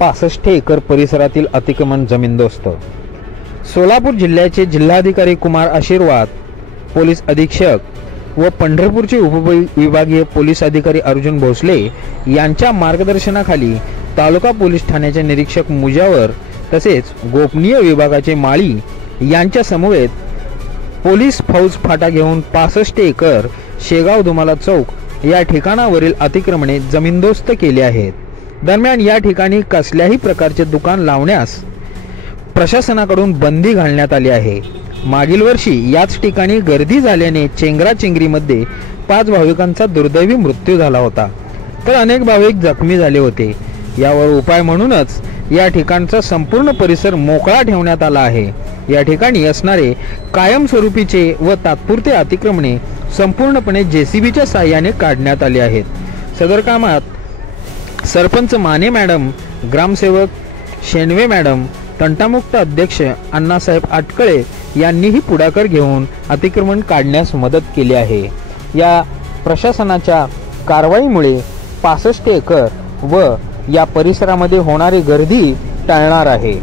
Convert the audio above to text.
65 acre परिसरातील अतिक्रमण जमीनदोस्त। सोलापूर जिल्ह्याचे जिल्हाधिकारी कुमार आशीर्वाद, पोलीस अधीक्षक व पंढरपूरचे उपविभागीय पोलीस अधिकारी अर्जुन भोसले यांच्या मार्गदर्शनाखाली तालुका पोलीस ठाण्याचे निरीक्षक मुजावर तसेच गोपनीय विभागाचे माळी यांच्या समवेत पोलीस फौज फाटा घेऊन 65 एकर शेगाव दुमाला चौक या ठिकाणावरील अतिक्रमणे जमीनदोस्त केली आहेत। दरम्यान या ठिकाणी कसल्याही प्रकारचे दुकान लावण्यास प्रशासनाकडून बंदी घालण्यात आली आहे। मागील वर्षी याच ठिकाणी गर्दी झाल्याने चेंगराचेंगरीमध्ये 5 भाविकांचा दुर्दैवी मृत्यू झाला होता, तर अनेक भाविक जखमी झाले होते। यावर उपाय म्हणूनच या ठिकाणचा संपूर्ण परिसर मोकळा ठेवण्यात आला आहे। या ठिकाणी असणारे कायमस्वरूपीचे व तात्पुरते अतिक्रमणे संपूर्णपणे जेसीबीच्या साहाय्याने काढण्यात आले आहेत। सदर कामात सरपंच माने मॅडम, ग्रामसेवक शेणवे मॅडम, तंटामुक्त अध्यक्ष अण्णासाहेब आटकळे यांनीही पुढाकार घेऊन अतिक्रमण काढण्यास मदत केली आहे। या प्रशासनाच्या कारवाईमुळे 65 एकर व या परिसरामध्ये होणारी गर्दी टळणार आहे।